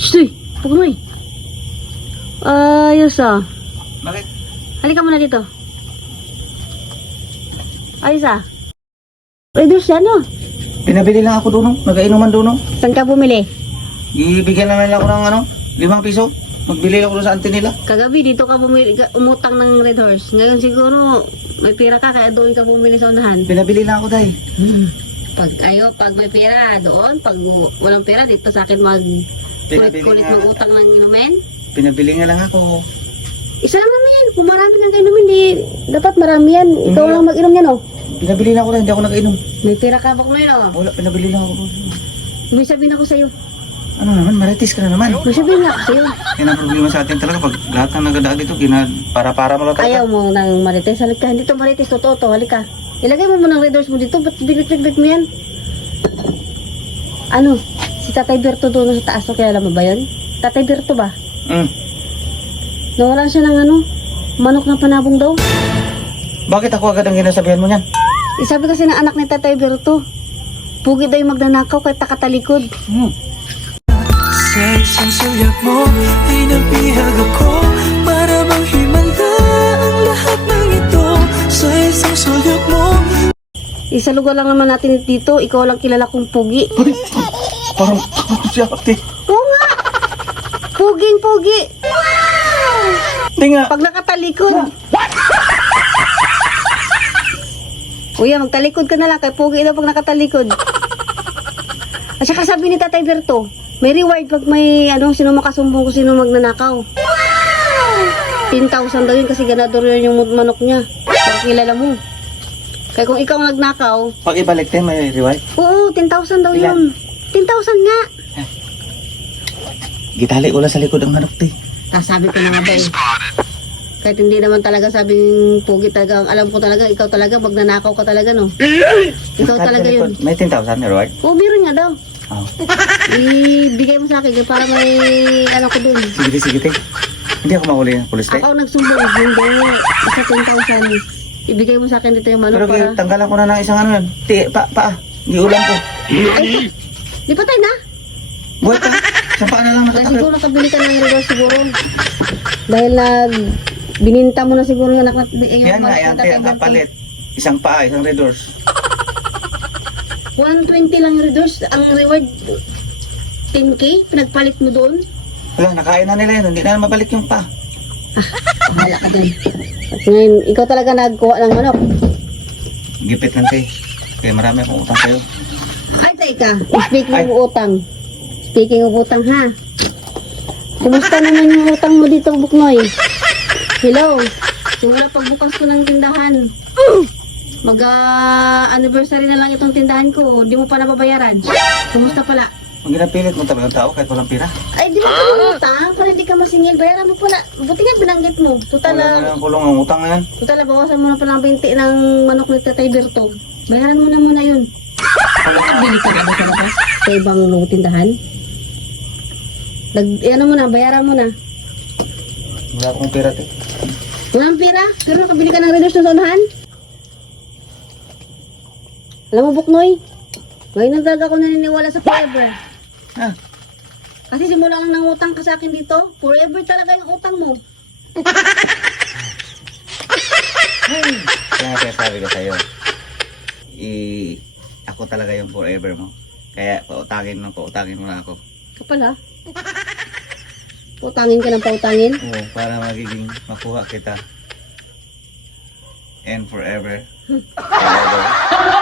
Shh! Pugnoy! Ayos ah. Bakit? Halika muna dito. Ayos ah. Reduce yan oh. Pinabili lang ako doon, no? Nagainuman doon, no? Saan ka bumili? Ibigyan lang nila ako ng ano, 5 piso. Magbili ako doon sa auntie nila. Kagabi dito ka bumili, umutang ng Red Horse. Ngayon siguro may pira ka kaya doon ka bumili sa unahan. Pinabili lang ako, day. Pag may pera doon, pag walang pera dito sa akin kulit mag-utang ng inumin. Pinabili nga lang ako. Isa lang naman yan. Kung marami kang inumin, di dapat marami yan. Ikaw lang mag-inom yan oh. Pinabili lang ako, day. Hindi ako nag-inom. May pera ka ba kumain oh? Wala, pinabili lang ako. May sabihin ako sa'yo. Ano naman, marites ka na naman. May sabihin ako sa'yo. Yan ang problema sa atin talaga. Pag lahat ng nagadaan dito, para mo lang talaga. Ayaw mo ng marites. Halika, hindi to marites. Totoo to. Halika. Ilagay mo ng Red Horse mo dito. Ba't bigit mo yan? Ano? Si Tatay Berto doon sa taas. Kilala mo ba yun? Tatay Berto ba? Nawalan siya ng ano? Manok na panabong daw. Bakit ako agad ang ginasabihan mo niyan? Sabi kasi ng anak ni Tatay Berto, pugi daw yung magnanakaw kahit takatalikod. Sa isang sulyap mo ay nabihag ako para manghimala ang lahat ng ito. Sa isang sulyap mo. Isa lugar lang naman natin dito, ikaw lang kilala kong pugi. Parang siya, ate. Oo nga! Puging-pugi! Hindi nga. Pag nakatalikod. Kuya, magtalikod ka na lang kay pugi daw pag nakatalikod. At saka sabi ni Tatay Berto, may reward pag may sino makasumbong kung sino magnanakaw. 10,000 daw yun kasi ganador yun yung manok niya. Pag kilala mo. Kaya kung ikaw nagnakaw, Pag ibalik tayo, may reward. oo, 10,000 daw yun. 10,000 nga. Gitali ko lang sa likod ang manok, te. Sabi ko na nga ba eh. Kahit hindi naman talaga sabing pugi talaga. Alam ko talaga, ikaw talaga, magnanakaw ka talaga, no? Ikaw talaga yun. May 10,000 reward? Oo, meron nga daw. Oh. Ibigay mo sa akin para may ko dun. Sige, te. Hindi ako mahuli ng pulis, te. Ako nagsumbong, hindi. Isa 10,000. Ibigay mo sa akin dito yung manok Pero para... tanggalan ko na ng isang ano yan. Te, Hindi ulam ko. Ay, di patay na? Buhay pa. Isang paa na lang Dahil nakatakip. siguro nakabili ka ng regalo siguro. Dahil bininta mo na siguro yung anak na... Yan nga, yan, te. Ang kapalit. Isang paa, isang red horse. 120 lang yung reduce. Ang reward, 10K. Pinagpalit mo doon. Wala, nakain na nila yun. Hindi na mabalik yung paa. Bahala ka dyan. At ngayon, ikaw talaga nagkuha ng manok. Gipit lang, te. Kaya marami akong utang sa'yo. Ay, teka. Speaking of utang. Speaking of utang, ha? Kumusta naman yung utang mo dito, Buknoy? Hello? Simula pagbukas ko ng tindahan. Mag-anniversary na lang itong tindahan ko. Di mo pa nababayaran. Kumusta pala? Ang ginapilit mo talagang tao kahit walang pira. Ay, di mo pa utang para hindi ka masingil. Bayaran mo pala. Buti nga binanggit mo. Total Wala na lang kulong ang utang na yan. Total, bawasan mo na pala ang binti ng manok ni Tatay Berto. Bayaran mo na muna yun. Nakabili ka na ba sa labas? Sa ibang tindahan? Ano mo na, bayaran mo na. Wala akong pira, te. Walang pira? Pero nakabili ka ng redos na sa unahan? Alam mo, Buknoy? Ngayon na talaga ako naniniwala sa forever. Ah, Kasi simula lang nang utang ka sa akin dito, forever talaga yung utang mo. kaya kaya sabi ko sa'yo. Ako talaga yung forever mo. Kaya pautangin mo na ako. Kapal ha? Pautangin ka ng pautangin? Oo, para magiging makuha kita. And forever. Forever.